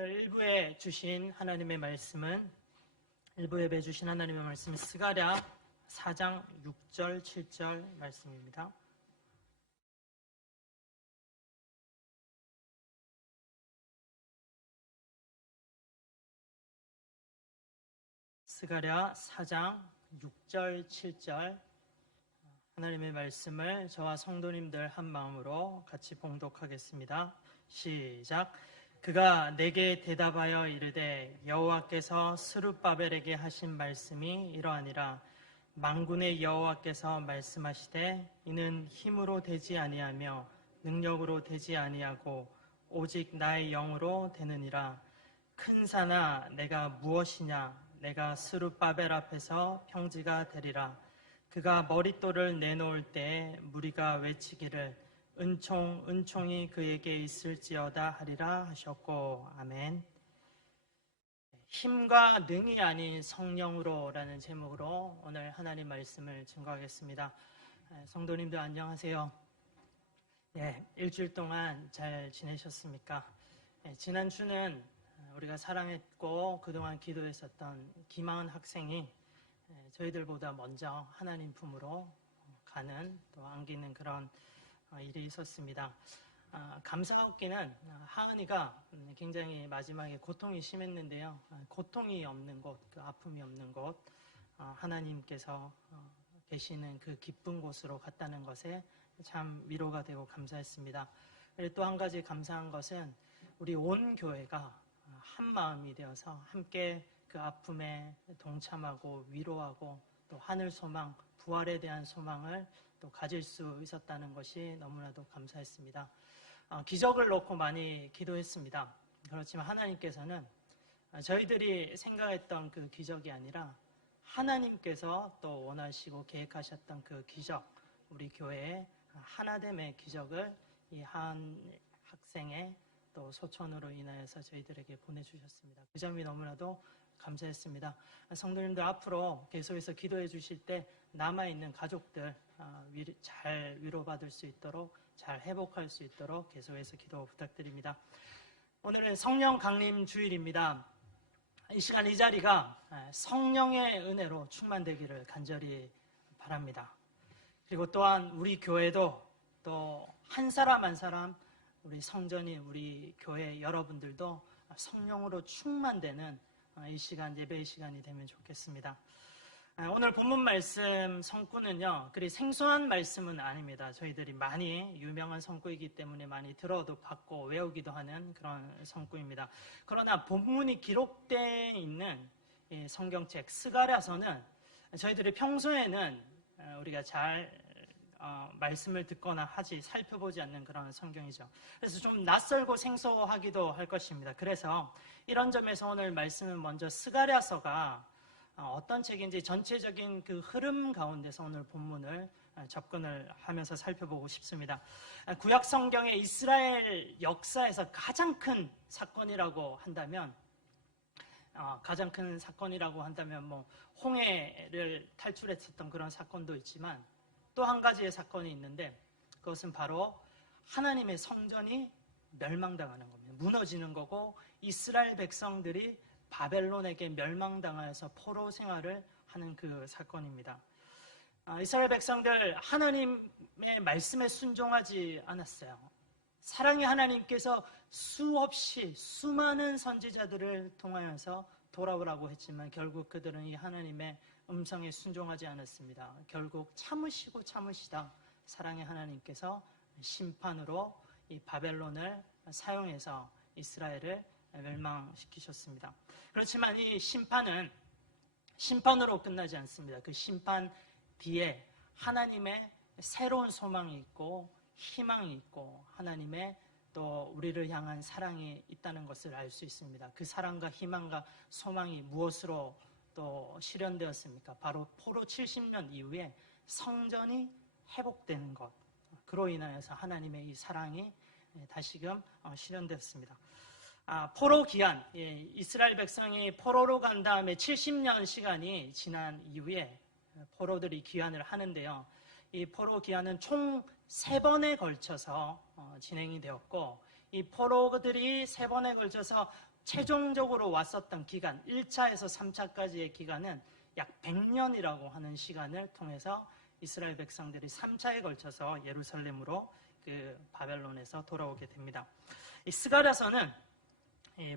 오늘 1부에 주신 하나님의 말씀은 스가랴 4장 6절 7절 말씀입니다. 스가랴 4장 6절 7절 하나님의 말씀을 저와 성도님들 한 마음으로 같이 봉독하겠습니다. 시작. 그가 내게 대답하여 이르되 여호와께서 스룹바벨에게 하신 말씀이 이러하니라. 만군의 여호와께서 말씀하시되 이는 힘으로 되지 아니하며 능력으로 되지 아니하고 오직 나의 영으로 되느니라. 큰 산아 내가 무엇이냐. 내가 스룹바벨 앞에서 평지가 되리라. 그가 머릿돌을 내놓을 때에 무리가 외치기를 은총이 그에게 있을지어다 하리라 하셨고. 아멘. 힘과 능이 아닌 성령으로라는 제목으로 오늘 하나님 말씀을 증거하겠습니다. 성도님들 안녕하세요. 일주일 동안 잘 지내셨습니까? 지난주는 우리가 사랑했고 그동안 기도했었던 김하은 학생이 저희들보다 먼저 하나님 품으로 가는, 또 안기는 그런 일이 있었습니다. 감사하기는 하은이가 굉장히 마지막에 고통이 심했는데요. 고통이 없는 곳, 그 아픔이 없는 곳, 하나님께서 계시는 그 기쁜 곳으로 갔다는 것에 참 위로가 되고 감사했습니다. 또 한 가지 감사한 것은 우리 온 교회가 한 마음이 되어서 함께 그 아픔에 동참하고 위로하고 또 하늘 소망, 부활에 대한 소망을 또 가질 수 있었다는 것이 너무나도 감사했습니다. 기적을 놓고 많이 기도했습니다. 그렇지만 하나님께서는 저희들이 생각했던 그 기적이 아니라 하나님께서 또 원하시고 계획하셨던 그 기적, 우리 교회의 하나됨의 기적을 이 한 학생의 또 소천으로 인하여서 저희들에게 보내주셨습니다. 그 점이 너무나도 감사했습니다. 성도님들 앞으로 계속해서 기도해 주실 때 남아있는 가족들 잘 위로받을 수 있도록, 잘 회복할 수 있도록 계속해서 기도 부탁드립니다. 오늘은 성령 강림 주일입니다. 이 시간 이 자리가 성령의 은혜로 충만되기를 간절히 바랍니다. 그리고 또한 우리 교회도 또 한 사람 한 사람, 우리 성전이, 우리 교회 여러분들도 성령으로 충만되는 이 시간, 예배의 시간이 되면 좋겠습니다. 오늘 본문 말씀 성구는요, 그리 생소한 말씀은 아닙니다. 저희들이 많이 유명한 성구이기 때문에 많이 들어도 받고 외우기도 하는 그런 성구입니다. 그러나 본문이 기록되어 있는 이 성경책 스가랴서는 저희들이 평소에는 우리가 잘 말씀을 듣거나 살펴보지 않는 그런 성경이죠. 그래서 좀 낯설고 생소하기도 할 것입니다. 그래서 이런 점에서 오늘 말씀은 먼저 스가랴서가 어떤 책인지 전체적인 그 흐름 가운데서 오늘 본문을 접근을 하면서 살펴보고 싶습니다. 구약 성경의 이스라엘 역사에서 가장 큰 사건이라고 한다면 뭐 홍해를 탈출했었던 그런 사건도 있지만 또 한 가지의 사건이 있는데, 그것은 바로 하나님의 성전이 멸망당하는 겁니다. 무너지는 거고, 이스라엘 백성들이 바벨론에게 멸망당하여서 포로 생활을 하는 그 사건입니다. 이스라엘 백성들 하나님의 말씀에 순종하지 않았어요. 사랑의 하나님께서 수없이 수많은 선지자들을 통하여서 돌아오라고 했지만 결국 그들은 이 하나님의 음성에 순종하지 않았습니다. 결국 참으시다 사랑의 하나님께서 심판으로 이 바벨론을 사용해서 이스라엘을 멸망시키셨습니다. 그렇지만 이 심판은 심판으로 끝나지 않습니다. 그 심판 뒤에 하나님의 새로운 소망이 있고 희망이 있고 하나님의 또 우리를 향한 사랑이 있다는 것을 알 수 있습니다. 그 사랑과 희망과 소망이 무엇으로 또 실현되었습니까? 바로 포로 70년 이후에 성전이 회복되는 것, 그로 인하여서 하나님의 이 사랑이 다시금 실현되었습니다. 포로 기한, 이스라엘 백성이 포로로 간 다음에 70년 시간이 지난 이후에 포로들이 귀환을 하는데요. 이 포로 귀환은 총 3번에 걸쳐서 진행이 되었고, 이 포로들이 3번에 걸쳐서 최종적으로 왔었던 기간, 1차에서 3차까지의 기간은 약 100년이라고 하는 시간을 통해서 이스라엘 백성들이 3차에 걸쳐서 예루살렘으로 그 바벨론에서 돌아오게 됩니다. 이 스가랴서는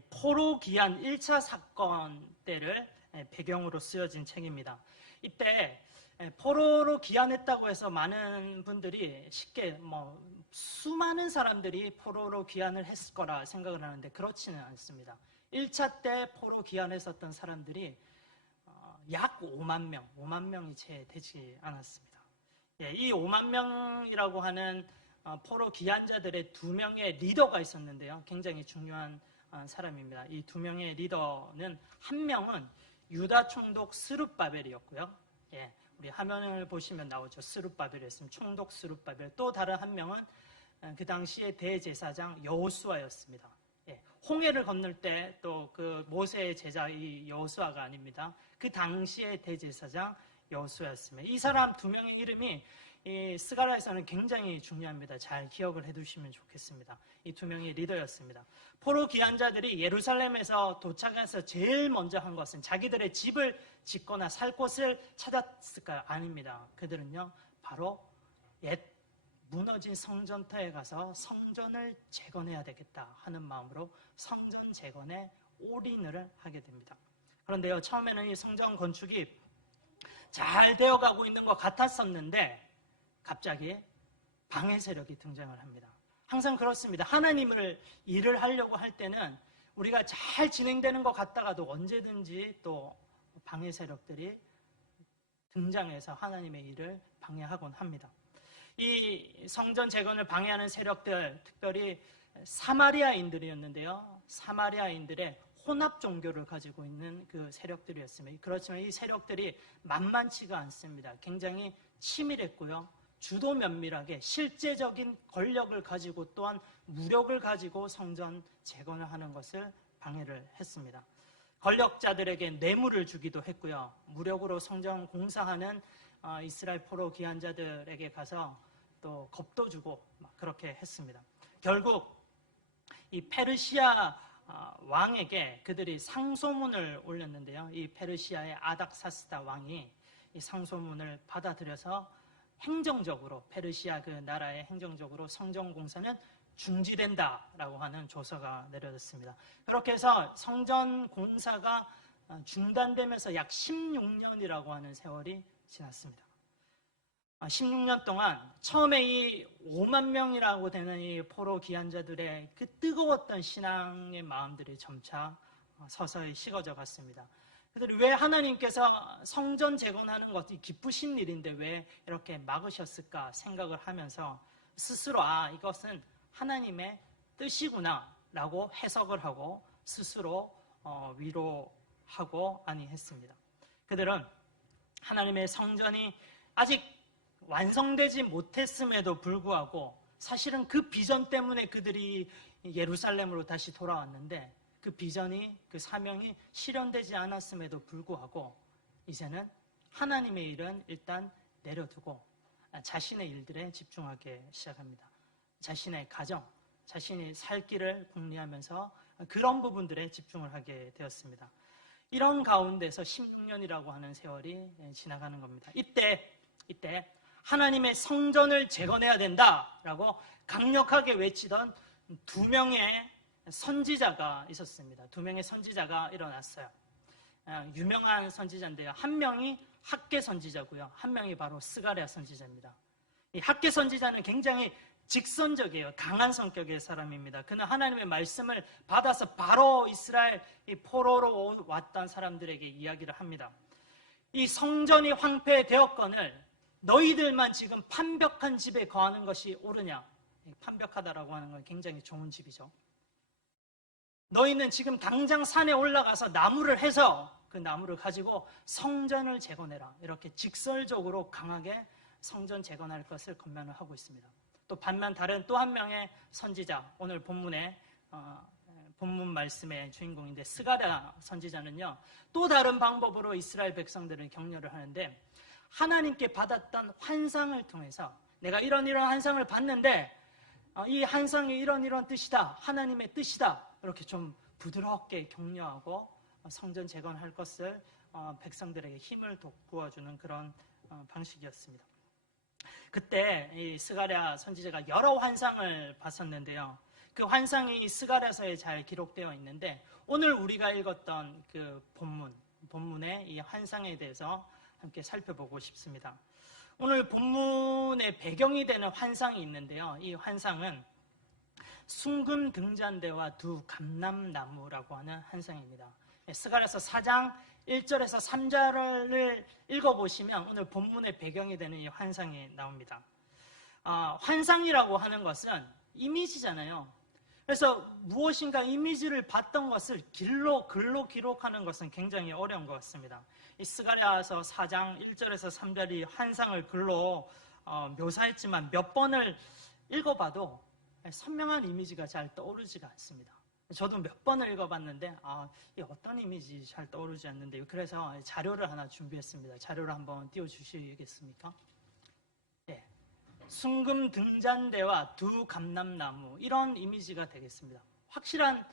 포로 기한 1차 사건 때를 배경으로 쓰여진 책입니다. 이때 포로로 귀환했다고 해서 많은 분들이 쉽게 수많은 사람들이 포로로 귀환을 했을 거라 생각을 하는데 그렇지는 않습니다. 1차 때 포로 귀환했었던 사람들이 약 5만 명이 채 되지 않았습니다. 이 5만 명이라고 하는 포로 귀환자들의 2명의 리더가 있었는데요. 굉장히 중요한 사람입니다. 이 2명의 리더는 한 명은 유다 총독 스룹바벨이었고요. 우리 화면을 보시면 나오죠. 스룹바벨이었습니다. 총독 스룹바벨. 또 다른 한 명은 그 당시의 대제사장 여호수아였습니다. 홍해를 건널 때 또 그 모세의 제자 이 여호수아가 아닙니다. 그 당시의 대제사장 여호수아였습니다. 이 사람 2명의 이름이 이 스가랴에서는 굉장히 중요합니다. 잘 기억을 해두시면 좋겠습니다. 이 2명의 리더였습니다. 포로 귀환자들이 예루살렘에서 도착해서 제일 먼저 한 것은 자기들의 집을 짓거나 살 곳을 찾았을까요? 아닙니다. 그들은요 바로 옛 무너진 성전터에 가서 성전을 재건해야 되겠다 하는 마음으로 성전 재건에 올인을 하게 됩니다. 그런데요, 처음에는 이 성전 건축이 잘 되어가고 있는 것 같았었는데 갑자기 방해 세력이 등장을 합니다. 항상 그렇습니다. 하나님을 일을 하려고 할 때는 우리가 잘 진행되는 것 같다가도 언제든지 또 방해 세력들이 등장해서 하나님의 일을 방해하곤 합니다. 이 성전 재건을 방해하는 세력들, 특별히 사마리아인들이었는데요. 사마리아인들의 혼합 종교를 가지고 있는 그 세력들이었습니다. 그렇지만 이 세력들이 만만치가 않습니다. 굉장히 치밀했고요. 주도 면밀하게 실제적인 권력을 가지고 또한 무력을 가지고 성전 재건을 하는 것을 방해를 했습니다. 권력자들에게 뇌물을 주기도 했고요. 무력으로 성전 공사하는 이스라엘 포로 귀환자들에게 가서 또 겁도 주고 그렇게 했습니다. 결국 이 페르시아 왕에게 그들이 상소문을 올렸는데요. 이 페르시아의 아닥사스다 왕이 이 상소문을 받아들여서 행정적으로 페르시아 그 나라의 행정적으로 성전 공사는 중지된다라고 하는 조서가 내려졌습니다. 그렇게 해서 성전 공사가 중단되면서 약 16년이라고 하는 세월이 지났습니다. 16년 동안 처음에 이 5만 명이라고 되는 이 포로 귀환자들의 그 뜨거웠던 신앙의 마음들이 점차 서서히 식어져 갔습니다. 그들이 왜 하나님께서 성전 재건하는 것이 기쁘신 일인데 왜 이렇게 막으셨을까 생각을 하면서 스스로 이것은 하나님의 뜻이구나 라고 해석을 하고 스스로 위로하고 아니했습니다. 그들은 하나님의 성전이 아직 완성되지 못했음에도 불구하고 사실은 그 비전 때문에 그들이 예루살렘으로 다시 돌아왔는데 그 비전이, 그 사명이 실현되지 않았음에도 불구하고 이제는 하나님의 일은 일단 내려두고 자신의 일들에 집중하기 시작합니다. 자신의 가정, 자신이 살 길을 궁리하면서 그런 부분들에 집중을 하게 되었습니다. 이런 가운데서 16년이라고 하는 세월이 지나가는 겁니다. 이때 하나님의 성전을 재건해야 된다라고 강력하게 외치던 2명의 선지자가 있었습니다. 2명의 선지자가 일어났어요. 유명한 선지자인데요. 한 명이 학개 선지자고요. 한 명이 바로 스가랴 선지자입니다. 이 학개 선지자는 굉장히 직선적이에요. 강한 성격의 사람입니다. 그는 하나님의 말씀을 받아서 바로 이스라엘 이 포로로 왔던 사람들에게 이야기를 합니다. 이 성전이 황폐되었거늘 너희들만 지금 판벽한 집에 거하는 것이 옳으냐? 판벽하다라고 하는 건 굉장히 좋은 집이죠. 너희는 지금 당장 산에 올라가서 나무를 해서 그 나무를 가지고 성전을 재건해라. 이렇게 직설적으로 강하게 성전 재건할 것을 권면을 하고 있습니다. 또 반면 다른 또 한 명의 선지자, 오늘 본문의 본문 말씀의 주인공인데 스가랴 선지자는요, 또 다른 방법으로 이스라엘 백성들을 격려를 하는데 하나님께 받았던 환상을 통해서 내가 이런 환상을 봤는데 이 환상이 이런 뜻이다, 하나님의 뜻이다, 이렇게 좀 부드럽게 격려하고 성전 재건할 것을 백성들에게 힘을 돋구어주는 그런 방식이었습니다. 그때 이 스가랴 선지자가 여러 환상을 봤었는데요. 그 환상이 스가랴서에 잘 기록되어 있는데 오늘 우리가 읽었던 그 본문의 이 환상에 대해서 함께 살펴보고 싶습니다. 오늘 본문의 배경이 되는 환상이 있는데요. 이 환상은 순금 등잔대와 두 감람나무라고 하는 환상입니다. 스가랴서 4장 1절에서 3절을 읽어보시면 오늘 본문의 배경이 되는 이 환상이 나옵니다. 환상이라고 하는 것은 이미지잖아요. 그래서 무엇인가 이미지를 봤던 것을 글로 기록하는 것은 굉장히 어려운 것 같습니다. 이 스가랴서 4장 1절에서 3절이 환상을 글로 묘사했지만 몇 번을 읽어봐도 선명한 이미지가 잘 떠오르지가 않습니다. 저도 몇 번을 읽어봤는데 이 어떤 이미지 잘 떠오르지 않는데요. 그래서 자료를 하나 준비했습니다. 자료를 한번 띄워주시겠습니까? 네. 순금 등잔대와 두 감람나무, 이런 이미지가 되겠습니다. 확실한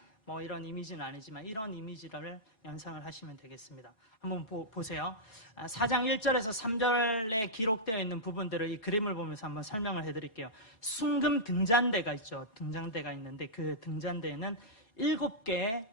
이런 이미지는 아니지만 이런 이미지를 연상을 하시면 되겠습니다. 한번 보세요. 4장 1절에서 3절에 기록되어 있는 부분들을 이 그림을 보면서 한번 설명을 해드릴게요. 순금 등잔대가 있죠. 등잔대가 있는데 그 등잔대에는 7개의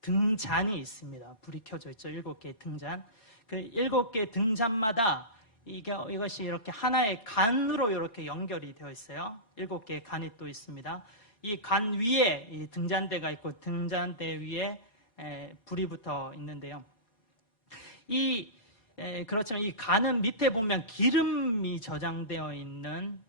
등잔이 있습니다. 불이 켜져 있죠. 7개의 등잔. 그 7개의 등잔마다 이것이 이렇게 하나의 간으로 이렇게 연결이 되어 있어요. 7개의 간이 또 있습니다. 이 간 위에 이 등잔대가 있고 등잔대 위에 불이 붙어 있는데요. 그렇지만 이 간은 밑에 보면 기름이 저장되어 있는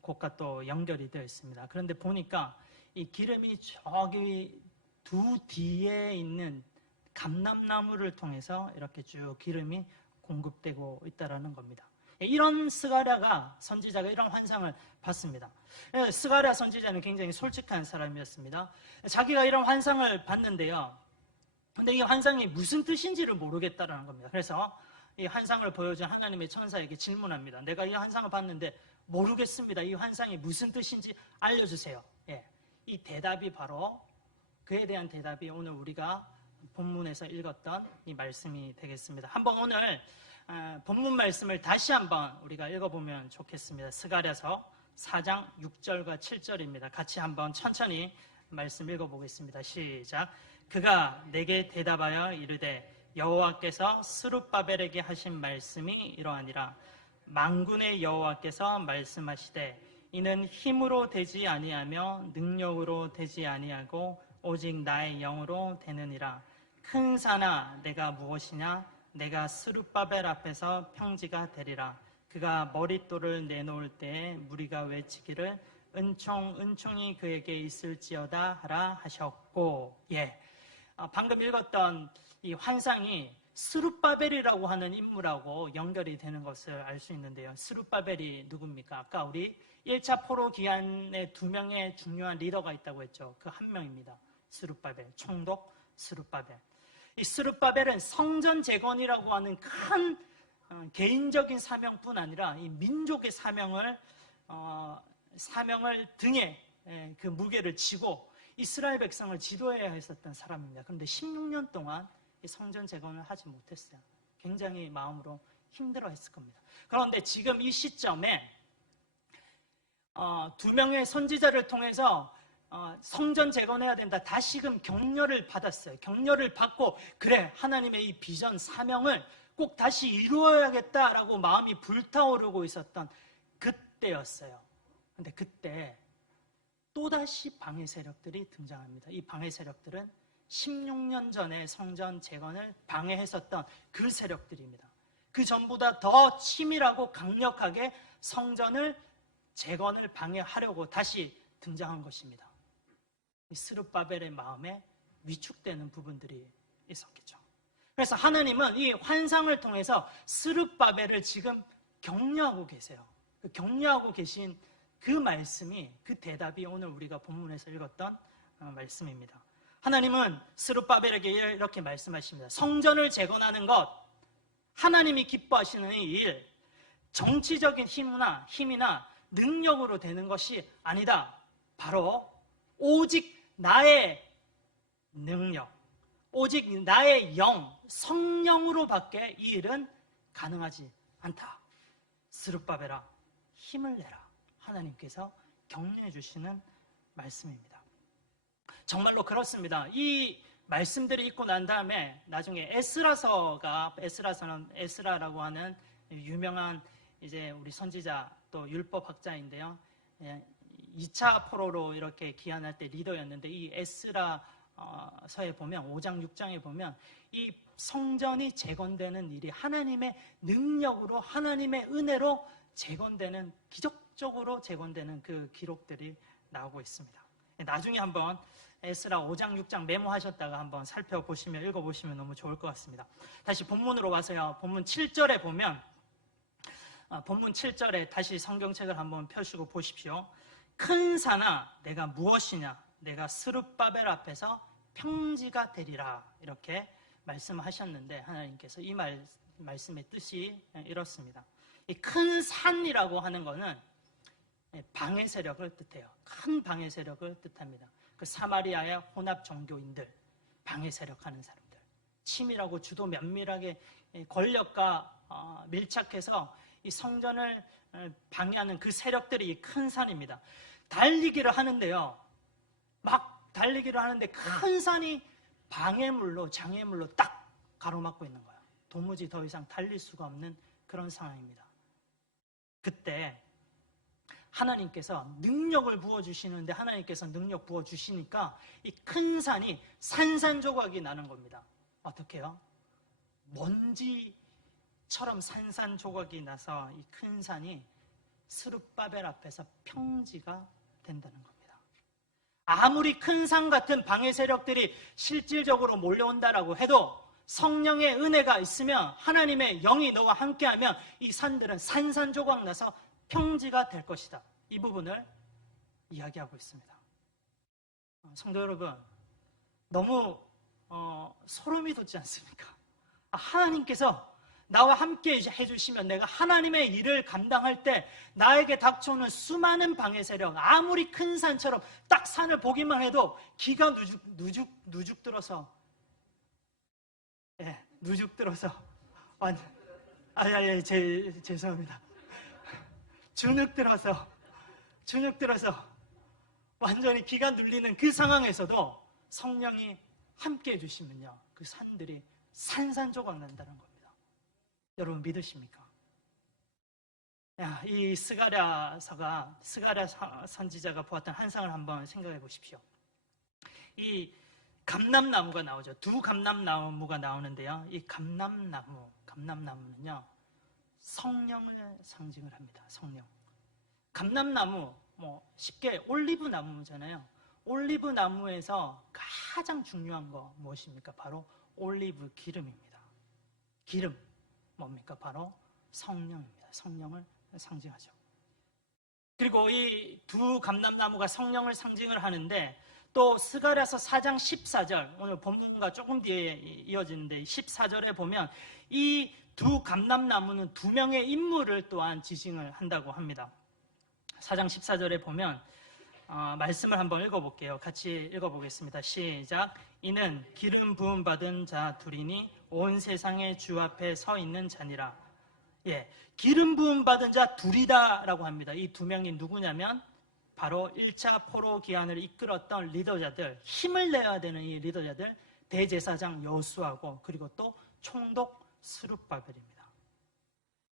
곳과 또 연결이 되어 있습니다. 그런데 보니까 이 기름이 저기 두 뒤에 있는 감람나무를 통해서 이렇게 쭉 기름이 공급되고 있다는 겁니다. 이런 스가랴가 선지자가 이런 환상을 봤습니다. 스가랴 선지자는 굉장히 솔직한 사람이었습니다. 자기가 이런 환상을 봤는데요. 근데 이 환상이 무슨 뜻인지를 모르겠다라는 겁니다. 그래서 이 환상을 보여준 하나님의 천사에게 질문합니다. 내가 이 환상을 봤는데 모르겠습니다. 이 환상이 무슨 뜻인지 알려주세요. 이 대답이 바로 그에 대한 대답이 오늘 우리가 본문에서 읽었던 이 말씀이 되겠습니다. 한번 오늘 본문 말씀을 다시 한번 우리가 읽어보면 좋겠습니다. 스가랴서 4장 6절과 7절입니다. 같이 한번 천천히 말씀 읽어보겠습니다. 시작. 그가 내게 대답하여 이르되 여호와께서 스룹바벨에게 하신 말씀이 이러하니라. 만군의 여호와께서 말씀하시되 이는 힘으로 되지 아니하며 능력으로 되지 아니하고 오직 나의 영으로 되느니라. 큰 산아 내가 무엇이냐? 내가 스룹바벨 앞에서 평지가 되리라. 그가 머릿돌을 내놓을 때에 무리가 외치기를 은총이 그에게 있을지어다 하라 하셨고. 방금 읽었던 이 환상이 스룹바벨이라고 하는 인물하고 연결이 되는 것을 알 수 있는데요. 스룹바벨이 누굽니까? 아까 우리 1차 포로 기한에 2명의 중요한 리더가 있다고 했죠. 그 한 명입니다. 스룹바벨, 총독 스룹바벨. 이 스룹바벨은 성전 재건이라고 하는 큰 개인적인 사명뿐 아니라 이 민족의 사명을 등에 그 무게를 지고 이스라엘 백성을 지도해야 했었던 사람입니다. 그런데 16년 동안 이 성전 재건을 하지 못했어요. 굉장히 마음으로 힘들어했을 겁니다. 그런데 지금 이 시점에 2명의 선지자를 통해서 성전 재건해야 된다. 다시금 격려를 받았어요. 격려를 받고 그래 하나님의 이 비전 사명을 꼭 다시 이루어야겠다라고 마음이 불타오르고 있었던 그때였어요. 그런데 그때 또다시 방해 세력들이 등장합니다. 이 방해 세력들은 16년 전에 성전 재건을 방해했었던 그 세력들입니다. 그 전보다 더 치밀하고 강력하게 성전을 재건을 방해하려고 다시 등장한 것입니다. 이 스룹바벨의 마음에 위축되는 부분들이 있었겠죠. 그래서 하나님은 이 환상을 통해서 스룹바벨을 지금 격려하고 계세요. 격려하고 계신 그 말씀이, 그 대답이 오늘 우리가 본문에서 읽었던 말씀입니다. 하나님은 스룹바벨에게 이렇게 말씀하십니다. 성전을 재건하는 것, 하나님이 기뻐하시는 이 일, 정치적인 힘이나 능력으로 되는 것이 아니다. 바로 오직 나의 능력, 오직 나의 영, 성령으로밖에 이 일은 가능하지 않다. 스룹바벨아, 힘을 내라. 하나님께서 격려해 주시는 말씀입니다. 정말로 그렇습니다. 이 말씀들이 있고 난 다음에 나중에 에스라서는 에스라라고 하는 유명한 이제 우리 선지자 또 율법학자인데요. 2차 포로로 이렇게 귀환할 때 리더였는데 이 에스라서에 보면 5장 6장에 보면 이 성전이 재건되는 일이 하나님의 능력으로 하나님의 은혜로 재건되는 기적적으로 재건되는 그 기록들이 나오고 있습니다. 나중에 한번 에스라 5장 6장 메모하셨다가 한번 살펴보시면 읽어보시면 너무 좋을 것 같습니다. 다시 본문으로 와서요. 본문 7절에 보면 본문 7절에 다시 성경책을 한번 펴시고 보십시오. 큰 산아 내가 무엇이냐 내가 스룹바벨 앞에서 평지가 되리라 이렇게 말씀하셨는데 하나님께서 이 말씀의 뜻이 이렇습니다. 이 큰 산이라고 하는 것은 방해 세력을 뜻해요. 큰 방해 세력을 뜻합니다. 그 사마리아의 혼합 종교인들, 방해 세력하는 사람들, 치밀하고 주도 면밀하게 권력과 밀착해서 이 성전을 방해하는 그 세력들이 큰 산입니다. 달리기를 하는데요. 막 달리기를 하는데 큰 산이 방해물로, 장애물로 딱 가로막고 있는 거예요. 도무지 더 이상 달릴 수가 없는 그런 상황입니다. 그때 하나님께서 능력을 부어주시는데 하나님께서 능력 부어주시니까 이 큰 산이 산산조각이 나는 겁니다. 어떻게 해요? 먼지처럼 산산조각이 나서 이 큰 산이 스룹바벨 앞에서 평지가 된다는 겁니다. 아무리 큰 산 같은 방해 세력들이 실질적으로 몰려온다라고 해도 성령의 은혜가 있으면 하나님의 영이 너와 함께하면 이 산들은 산산조각 나서 평지가 될 것이다. 이 부분을 이야기하고 있습니다. 성도 여러분, 너무 소름이 돋지 않습니까? 하나님께서 나와 함께 해주시면 내가 하나님의 일을 감당할 때 나에게 닥쳐오는 수많은 방해 세력, 아무리 큰 산처럼 딱 산을 보기만 해도 기가 누죽 들어서 누죽 들어서 완전 죄송합니다. 주눅 들어서 완전히 기가 눌리는 그 상황에서도 성령이 함께 해주시면요 그 산들이 산산조각 난다는 겁니다. 여러분 믿으십니까? 이 스가랴 선지자가 보았던 환상을 한번 생각해 보십시오. 이 감람나무가 나오죠. 두 감람나무가 나오는데요. 이 감람나무는요 성령을 상징을 합니다. 성령. 감람나무, 쉽게 올리브 나무잖아요. 올리브 나무에서 가장 중요한 거 무엇입니까? 바로 올리브 기름입니다. 기름 뭡니까? 바로 성령입니다. 성령을 상징하죠. 그리고 이 두 감람나무가 성령을 상징을 하는데 또 스가랴서 4장 14절, 오늘 본문과 조금 뒤에 이어지는데 14절에 보면 이 두 감람나무는 두 명의 인물을 또한 지칭을 한다고 합니다. 4장 14절에 보면 말씀을 한번 읽어볼게요. 같이 읽어보겠습니다. 시작. 이는 기름 부음 받은 자 둘이니 온 세상의 주 앞에 서 있는 자니라. 기름 부음 받은 자 둘이다라고 합니다. 이 두 명이 누구냐면 바로 1차 포로 기한을 이끌었던 리더자들, 힘을 내야 되는 이 리더자들, 대제사장 여수아고 그리고 또 총독 스룹바벨입니다.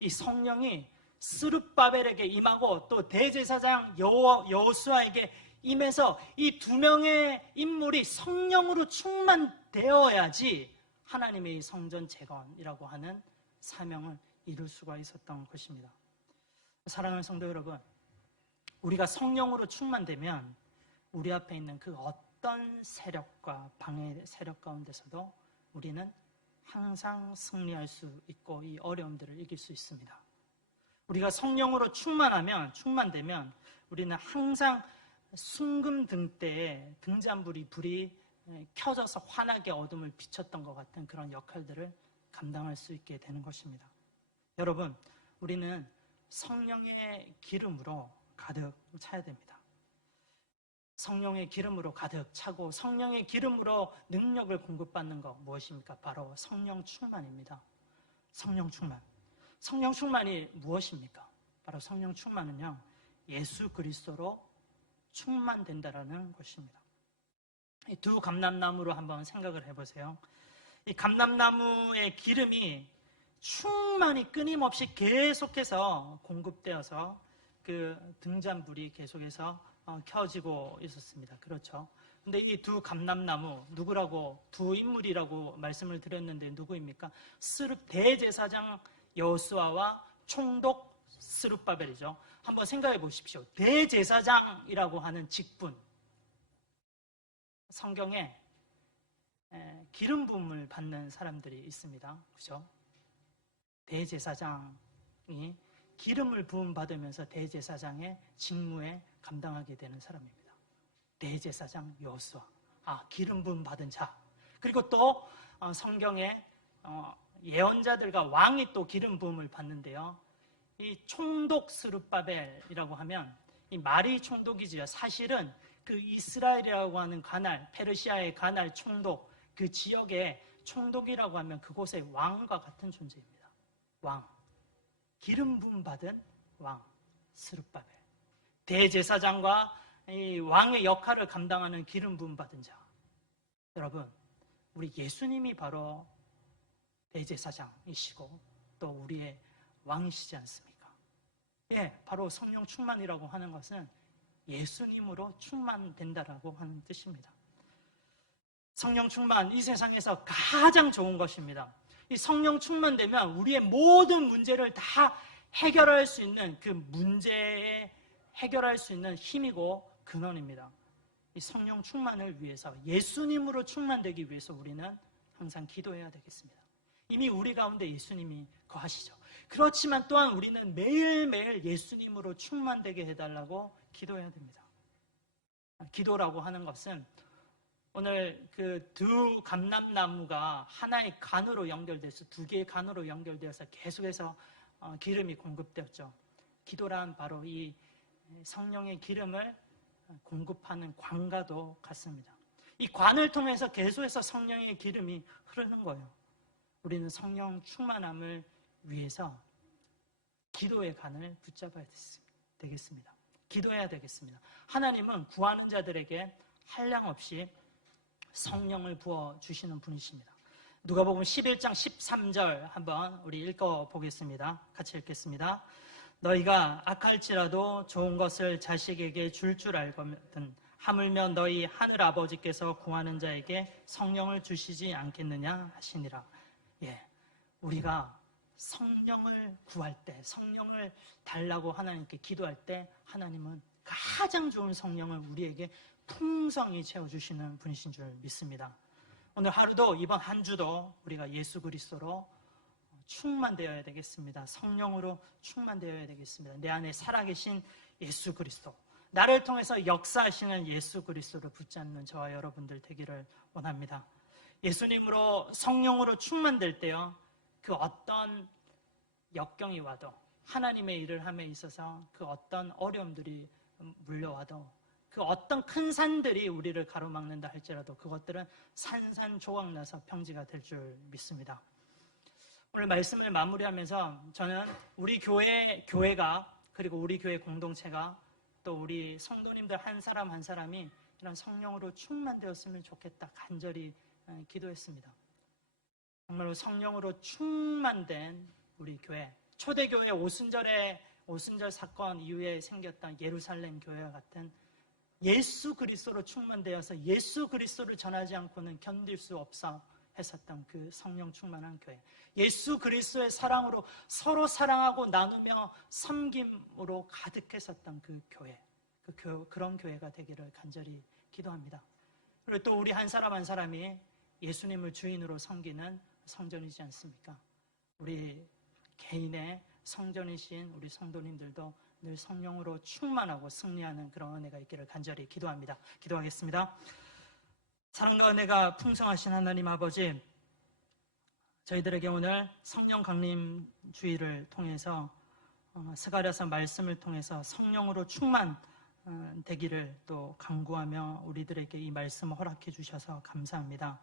이 성령이 스룹바벨에게 임하고 또 대제사장 여호수아에게 임해서 이 두 명의 인물이 성령으로 충만되어야지 하나님의 이 성전 재건이라고 하는 사명을 이룰 수가 있었던 것입니다. 사랑하는 성도 여러분, 우리가 성령으로 충만되면 우리 앞에 있는 그 어떤 세력과 방해 세력 가운데서도 우리는 항상 승리할 수 있고 이 어려움들을 이길 수 있습니다. 우리가 성령으로 충만되면 우리는 항상 순금 등대에 등잔불이 켜져서 환하게 어둠을 비췄던 것 같은 그런 역할들을 감당할 수 있게 되는 것입니다. 여러분, 우리는 성령의 기름으로 가득 차야 됩니다. 성령의 기름으로 가득 차고 성령의 기름으로 능력을 공급받는 것 무엇입니까? 바로 성령 충만입니다. 성령 충만. 성령 충만이 무엇입니까? 바로 성령 충만은요, 예수 그리스도로 충만된다라는 것입니다. 이 두 감람나무로 한번 생각을 해보세요. 이 감람나무의 기름이 충만히 끊임없이 계속해서 공급되어서 그 등잔불이 계속해서 켜지고 있었습니다. 그렇죠? 근데 이 두 감람나무, 누구라고, 두 인물이라고 말씀을 드렸는데 누구입니까? 대제사장 여호수아와 총독 스룹바벨이죠. 한번 생각해 보십시오. 대제사장이라고 하는 직분, 성경에 기름 부음을 받는 사람들이 있습니다. 그죠? 대제사장이 기름을 부음 받으면서 대제사장의 직무에 감당하게 되는 사람입니다. 대제사장 여호수아, 기름 부음 받은 자. 그리고 또 성경에 예언자들과 왕이 또 기름 부음을 받는데요. 이 총독 스룹바벨이라고 하면 이 말이 총독이지요. 사실은 그 이스라엘이라고 하는 가날, 페르시아의 가날 총독, 그 지역의 총독이라고 하면 그곳의 왕과 같은 존재입니다. 왕, 기름 부음 받은 왕 스룹바벨, 대제사장과 이 왕의 역할을 감당하는 기름 부음 받은 자. 여러분, 우리 예수님이 바로 대제사장이시고 또 우리의 왕이시지 않습니까? 예, 바로 성령 충만이라고 하는 것은 예수님으로 충만된다라고 하는 뜻입니다. 성령 충만, 이 세상에서 가장 좋은 것입니다. 이 성령 충만되면 우리의 모든 문제를 다 해결할 수 있는, 그 문제에 해결할 수 있는 힘이고 근원입니다. 이 성령 충만을 위해서, 예수님으로 충만되기 위해서 우리는 항상 기도해야 되겠습니다. 이미 우리 가운데 예수님이 거하시죠. 그렇지만 또한 우리는 매일매일 예수님으로 충만되게 해달라고 기도해야 됩니다. 기도라고 하는 것은 오늘 그 두 감람나무가 하나의 간으로 연결돼서, 두 개의 간으로 연결되어서 계속해서 기름이 공급되었죠. 기도란 바로 이 성령의 기름을 공급하는 관과도 같습니다. 이 관을 통해서 계속해서 성령의 기름이 흐르는 거예요. 우리는 성령 충만함을 위해서 기도의 간을 붙잡아야 되겠습니다. 기도해야 되겠습니다. 하나님은 구하는 자들에게 한량없이 성령을 부어주시는 분이십니다. 누가복음 11장 13절 한번 우리 읽어보겠습니다. 같이 읽겠습니다. 너희가 악할지라도 좋은 것을 자식에게 줄 알거든 하물며 너희 하늘 아버지께서 구하는 자에게 성령을 주시지 않겠느냐 하시니라. 예, 우리가 성령을 구할 때, 성령을 달라고 하나님께 기도할 때 하나님은 가장 좋은 성령을 우리에게 풍성히 채워주시는 분이신 줄 믿습니다. 오늘 하루도, 이번 한 주도 우리가 예수 그리스도로 충만되어야 되겠습니다. 성령으로 충만되어야 되겠습니다. 내 안에 살아계신 예수 그리스도, 나를 통해서 역사하시는 예수 그리스도를 붙잡는 저와 여러분들 되기를 원합니다. 예수님으로, 성령으로 충만될 때요, 그 어떤 역경이 와도, 하나님의 일을 함에 있어서 그 어떤 어려움들이 물려와도, 그 어떤 큰 산들이 우리를 가로막는다 할지라도 그것들은 산산조각나서 평지가 될 줄 믿습니다. 오늘 말씀을 마무리하면서 저는 우리 교회가, 그리고 우리 교회 공동체가, 또 우리 성도님들 한 사람 한 사람이 이런 성령으로 충만되었으면 좋겠다 간절히 기도했습니다. 정말로 성령으로 충만된 우리 교회, 초대교회 오순절 사건 이후에 생겼던 예루살렘 교회와 같은 예수 그리스도로 충만되어서 예수 그리스도를 전하지 않고는 견딜 수 없어 했었던 그 성령 충만한 교회, 예수 그리스도의 사랑으로 서로 사랑하고 나누며 섬김으로 가득했었던 그 교회, 그런 교회가 되기를 간절히 기도합니다. 그리고 또 우리 한 사람 한 사람이 예수님을 주인으로 섬기는 성전이지 않습니까? 우리 개인의 성전이신 우리 성도님들도 늘 성령으로 충만하고 승리하는 그런 은혜가 있기를 간절히 기도합니다. 기도하겠습니다. 사랑과 은혜가 풍성하신 하나님 아버지, 저희들에게 오늘 성령 강림 주일을 통해서 스가랴서 말씀을 통해서 성령으로 충만되게 되기를 또 간구하며 우리들에게 이 말씀을 허락해 주셔서 감사합니다.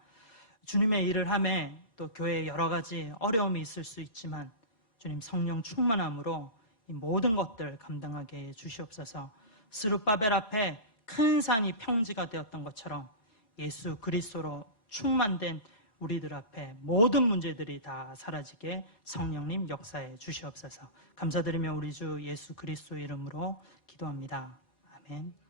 주님의 일을 하며 또 교회에 여러 가지 어려움이 있을 수 있지만 주님 성령 충만함으로 이 모든 것들 감당하게 해 주시옵소서. 스룹바벨 앞에 큰 산이 평지가 되었던 것처럼 예수 그리스도로 충만된 우리들 앞에 모든 문제들이 다 사라지게 성령님 역사해 주시옵소서. 감사드리며 우리 주 예수 그리스도 이름으로 기도합니다. 아멘.